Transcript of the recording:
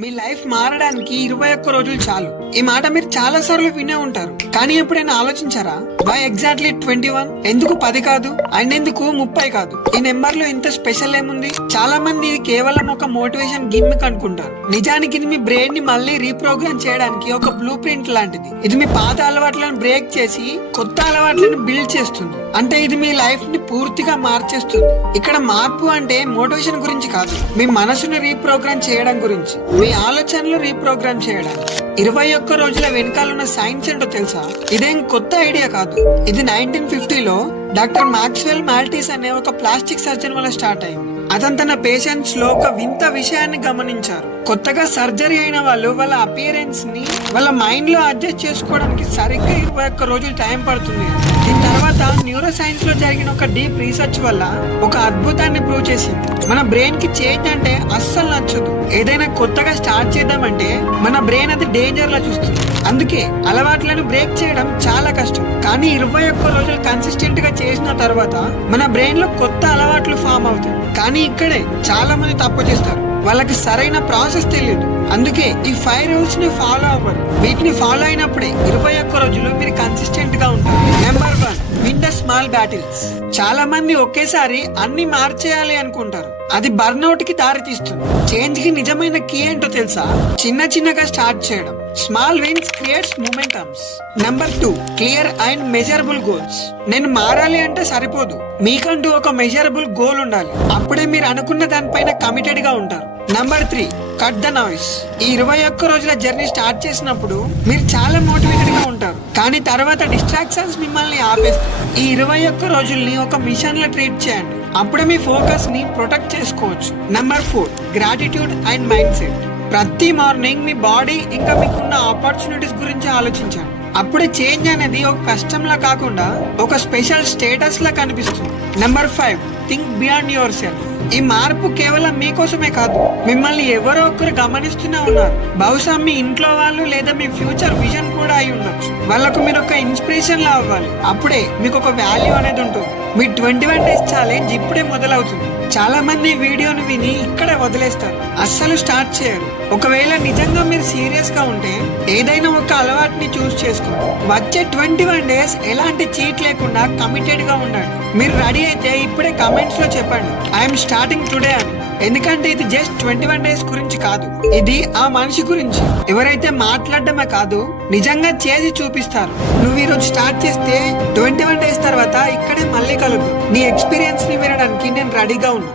మీ life మారడానికి 21 రోజులు చాలు. ఈ మాట మీరు చాలా సార్లు వినే ఉంటారు, కానీ ఎప్పుడైనా ఆలోచించారా? Why exactly 21? ఎందుకు 10 కాదు? అండ్ ఎందుకు 30 కాదు? ఈ నెంబర్ లో ఇంత స్పెషల్ ఏముంది? చాలా మంది ఇది కేవలం ఒక మోటివేషన్ గిమ్మిక్ అనుకుంటారు. నిజానికి ఇది మీ బ్రెయిన్ ని మళ్ళీ రీప్రోగ్రామ్ చేయడానికి ఒక బ్లూ ప్రింట్ లాంటిది. ఇది మీ పాత అలవాట్లను బ్రేక్ చేసి కొత్త అలవాట్లను బిల్డ్ చేస్తుంది. అంటే ఇది మీ లైఫ్ ని పూర్తిగా మార్చేస్తుంది. ఇక్కడ మార్పు అంటే మోటివేషన్ గురించి కాదు, మీ మనసుని రీప్రోగ్రామ్ చేయడం గురించి, మీ ఆలోచనలు రీప్రోగ్రామ్ చేయడానికి. 21 రోజుల వెనకాలన్న సైన్స్ ఏంటో తెలుసా? ఇదేం కొత్త ఐడియా కాదు. ఇది 1950లో డాక్టర్ మాక్స్వెల్ మాల్టీస్ అనే ఒక ప్లాస్టిక్ సర్జన్ వల్ల స్టార్ట్ అయింది. అతను తన పేషెంట్స్ లో ఒక వింత విషయాన్ని గమనించారు. కొత్తగా సర్జరీ అయిన వాళ్ళు వాళ్ళ అపియరెన్స్ ని వాళ్ళ మైండ్ లో అడ్జస్ట్ చేసుకోవడానికి సరిగ్గా 21 రోజులు టైం పడుతుంది. దీని తర్వాత న్యూరో సైన్స్ లో జరిగిన ఒక డీప్ రీసెర్చ్ వల్ల ఒక అద్భుతాన్ని ప్రూవ్ చేసింది. మన బ్రెయిన్ కి చేంజ్ అంటే అస్సలు నచ్చదు. ఏదైనా కొత్తగా స్టార్ట్ చేద్దామంటే మన బ్రెయిన్ అది డేంజర్ లా చూస్తుంది. అందుకే అలవాట్లను బ్రేక్ చేయడం చాలా కష్టం. కానీ 21 రోజులు కన్సిస్టెంట్ గా చేసిన తర్వాత మన బ్రెయిన్ లో కొత్త అలవాట్లు ఫామ్ అవుతాయి. కానీ ఇక్కడే చాలా మంది తప్పు చేస్తారు. వాళ్ళకి సరైన ప్రాసెస్ తెలియదు. అందుకే ఈ 5 రూల్స్ ని ఫాలో అవ్వరు. వీటిని ఫాలో అయినప్పుడే 21 రోజులు మీరు కన్సిస్టెంట్ గా ఉంటారు. Number 1, win the small battles. చాలా మంది ఒకేసారి అన్ని మార్చేయాలి అనుకుంటారు. అది బర్న్అవుట్ కి దారి తీస్తుంది. చేంజ్ కి నిజమైన కీ ఏంటో తెలుసా? చిన్న చిన్నగా స్టార్ట్ చేయడం. Small wins creates momentums. Number 2, clear and measurable goals. నేను మారాలి అంటే సరిపోదు, మీకంటూ ఒక మెజరబుల్ గోల్ ఉండాలి. అప్పుడే మీరు అనుకున్న దానిపైన కమిటెడ్ గా ఉంటారు. Number 3, cut the noise. ఈ 21 రోజుల జర్నీ స్టార్ట్ చేసినప్పుడు మీరు చాలా మోటివేటెడ్ గా ఉంటారు, కానీ తర్వాత డిస్ట్రాక్షన్స్ మిమ్మల్ని ఆపేస్తాయి. ఈ 21 రోజుల్ని ఒక మిషన్ లా ట్రీట్ చేయండి. అప్పుడే మీ ఫోకస్ ని ప్రొటెక్ట్ చేసుకోవచ్చు. Number 4, gratitude and mind set. ప్రతి మార్నింగ్ మీ బాడీ ఇంకా మీకున్న ఆపర్చునిటీస్ గురించి ఆలోచించండి. అప్పుడే చేంజ్ అనేది ఒక కష్టంలా కాకుండా ఒక స్పెషల్ స్టేటస్ లా కనిపిస్తుంది. Number 5, think beyond your self. ఈ మార్పు కేవలం మీకోసమే కాదు, మిమ్మల్ని ఎవరో ఒకరు గమనిస్తూనే ఉన్నారు. బహుశా మీ ఇంట్లో వాళ్ళు లేదా మీ ఫ్యూచర్ విజన్ కూడా అయి ఉండొచ్చు. వాళ్ళకు మీరు ఒక ఇన్స్పిరేషన్ లా అవ్వాలి. అప్పుడే మీకు ఒక వాల్యూ అనేది ఉంటుంది. మీ 21 డేస్ ఛాలెంజ్ ఇప్పుడే మొదలవుతుంది. చాలా మంది వీడియోను విని ఇక్కడే వదిలేస్తారు, అస్సలు స్టార్ట్ చేయరు. ఒకవేళ నిజంగా మీరు సీరియస్ గా ఉంటే ఏదైనా ఒక అలవాటుని చూస్ చేసుకోండి. వచ్చే 21 డేస్ ఎలాంటి చీట్ లేకుండా కమిటెడ్ గా ఉండండి. మీరు రెడీ అయితే ఇప్పుడే కమెంట్స్ లో చెప్పండి, ఐఎమ్ స్టార్టింగ్ టుడే అని. ఎందుకంటే ఇది జస్ట్ 21 డేస్ గురించి కాదు, ఇది ఆ మనిషి గురించి. ఎవరైతే మాట్లాడడమే కాదు నిజంగా చేసి చూపిస్తారు. నువ్వు ఈరోజు స్టార్ట్ చేస్తే 21 డేస్ తర్వాత ఇక్కడే మళ్ళీ కలుద్దాం. నీ ఎక్స్పీరియన్స్ ని వినడానికి నేను రెడీగా ఉన్నా.